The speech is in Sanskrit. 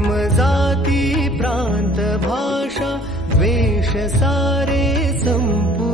जाती प्रान्त भाषा द्वेष सारे सम्पू